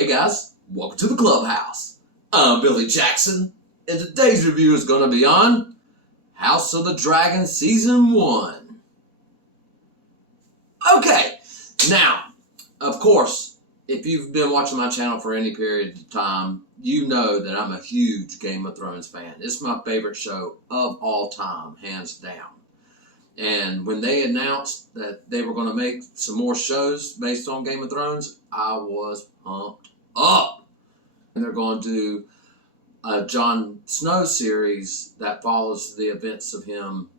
Hey guys, welcome to the clubhouse. I'm Billy Jackson, and today's review is going to be on House of the Dragon Season 1. Okay, now, of course, if you've been watching my channel for any period of time, you know that I'm a huge Game of Thrones fan. It's my favorite show of all time, hands down. And when they announced that they were going to make some more shows based on Game of Thrones, I was pumped up. And they're going to do a Jon Snow series that follows the events of him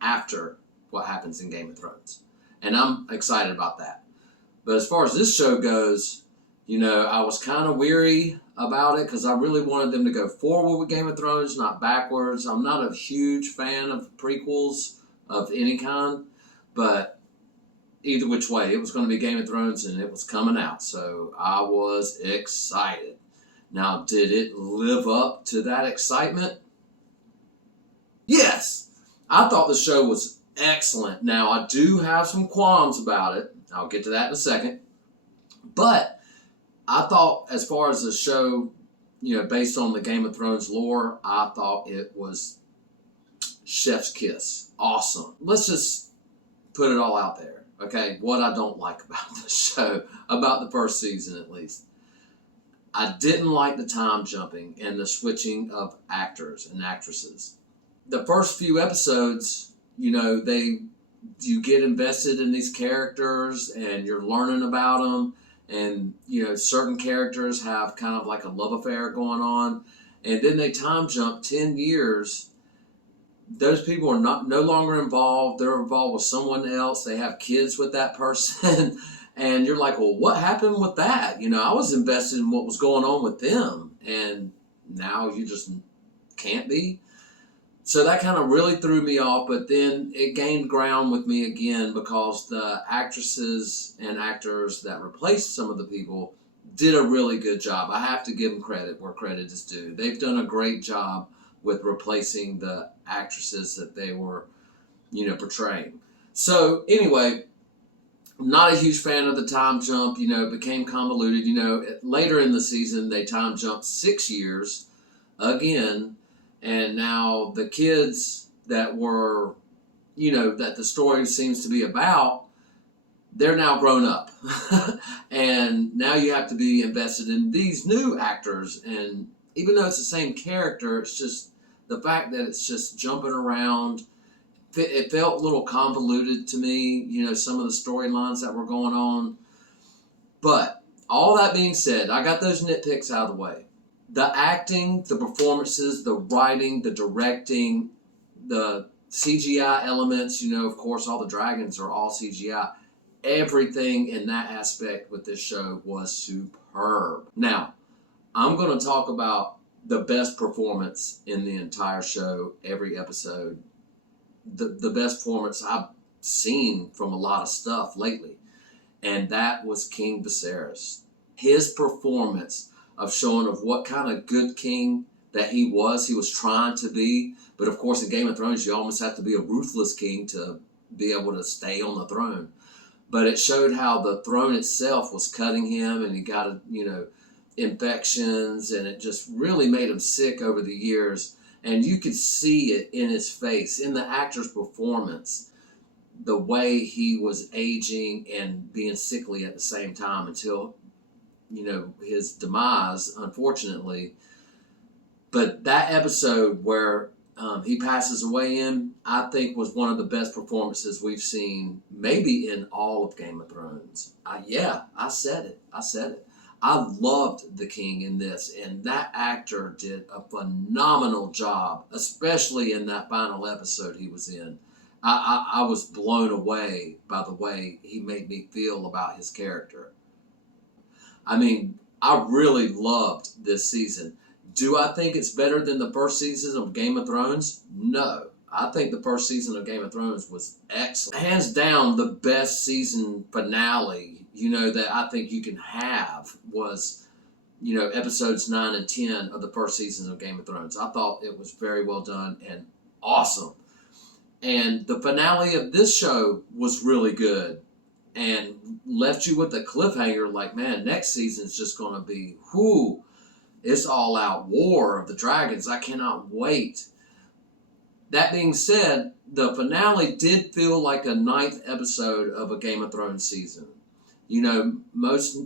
after what happens in Game of Thrones. And I'm excited about that. But as far as this show goes, I was kind of weary about it because I really wanted them to go forward with Game of Thrones, not backwards. I'm not a huge fan of prequels of any kind, but either which way, it was going to be Game of Thrones and it was coming out. So I was excited. Now, did it live up to that excitement? Yes. I thought the show was excellent. Now, I do have some qualms about it. I'll get to that in a second. But I thought, as far as the show, based on the Game of Thrones lore, I thought it was chef's kiss. Awesome. Let's just put it all out there, okay? What I don't like about the show, about the first season at least. I didn't like the time jumping and the switching of actors and actresses. The first few episodes, you get invested in these characters and you're learning about them. And, certain characters have kind of like a love affair going on. And then they time jump 10 years. Those people are no longer involved. They're involved with someone else. They have kids with that person. And you're like, well, what happened with that? I was invested in what was going on with them. And now you just can't be. So that kind of really threw me off. But then it gained ground with me again because the actresses and actors that replaced some of the people did a really good job. I have to give them credit where credit is due. They've done a great job with replacing the actresses that they were, portraying. So anyway, not a huge fan of the time jump. It became convoluted. Later in the season, they time jumped 6 years again. And now the kids that were, that the story seems to be about, they're now grown up. And now you have to be invested in these new actors. And even though it's the same character, it's just the fact that it's just jumping around. It felt a little convoluted to me, some of the storylines that were going on. But all that being said, I got those nitpicks out of the way. The acting, the performances, the writing, the directing, the CGI elements, of course, all the dragons are all CGI. Everything in that aspect with this show was superb. Now, I'm going to talk about the best performance in the entire show, every episode. The best performance I've seen from a lot of stuff lately. And that was King Viserys. His performance of showing of what kind of good king that he was trying to be. But of course, in Game of Thrones, you almost have to be a ruthless king to be able to stay on the throne. But it showed how the throne itself was cutting him and he got, infections, and it just really made him sick over the years. And you could see it in his face, in the actor's performance, the way he was aging and being sickly at the same time until, his demise, unfortunately. But that episode where he passes away in, I think was one of the best performances we've seen, maybe in all of Game of Thrones. I said it. I loved the king in this, and that actor did a phenomenal job, especially in that final episode he was in. I was blown away by the way he made me feel about his character. I mean, I really loved this season. Do I think it's better than the first season of Game of Thrones? No. I think the first season of Game of Thrones was excellent. Hands down, the best season finale, that I think you can have was, episodes 9 and 10 of the first season of Game of Thrones. I thought it was very well done and awesome. And the finale of this show was really good. and left you with a cliffhanger like, man, next season's just going to be, whoo, it's all out war of the dragons. I cannot wait. That being said, the finale did feel like a 9th episode of a Game of Thrones season. You know, most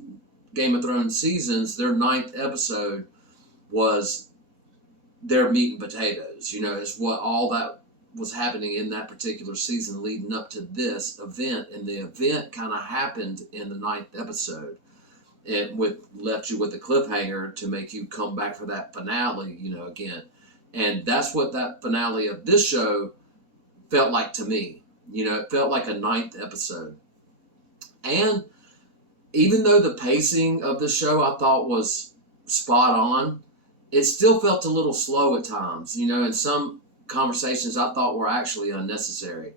Game of Thrones seasons, their 9th episode was their meat and potatoes. You know, it's what all that was happening in that particular season leading up to this event. And the event kind of happened in the 9th episode. It left you with a cliffhanger to make you come back for that finale, you know, again. And that's what that finale of this show felt like to me. You know, it felt like a 9th episode. And even though the pacing of the show I thought was spot on, it still felt a little slow at times. You know, and some conversations I thought were actually unnecessary.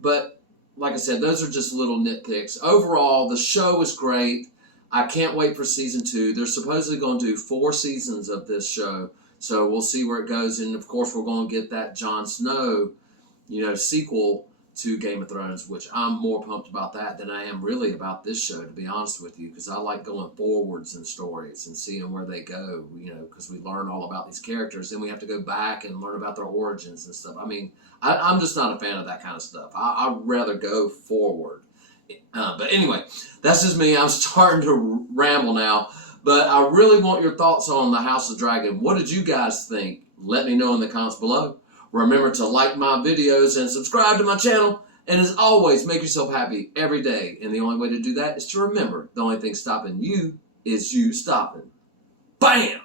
But like I said, those are just little nitpicks. Overall, the show is great. I can't wait for season 2. They're supposedly going to do 4 seasons of this show. So we'll see where it goes. And of course, we're going to get that Jon Snow, you know, sequel to Game of Thrones, which I'm more pumped about that than I am really about this show, to be honest with you, because I like going forwards in stories and seeing where they go, you know, because we learn all about these characters. Then we have to go back and learn about their origins and stuff. I mean, I'm just not a fan of that kind of stuff. I'd rather go forward. But anyway, that's just me. I'm starting to ramble now. But I really want your thoughts on the House of Dragon. What did you guys think? Let me know in the comments below. Remember to like my videos and subscribe to my channel. And as always, make yourself happy every day. And the only way to do that is to remember the only thing stopping you is you stopping. Bam!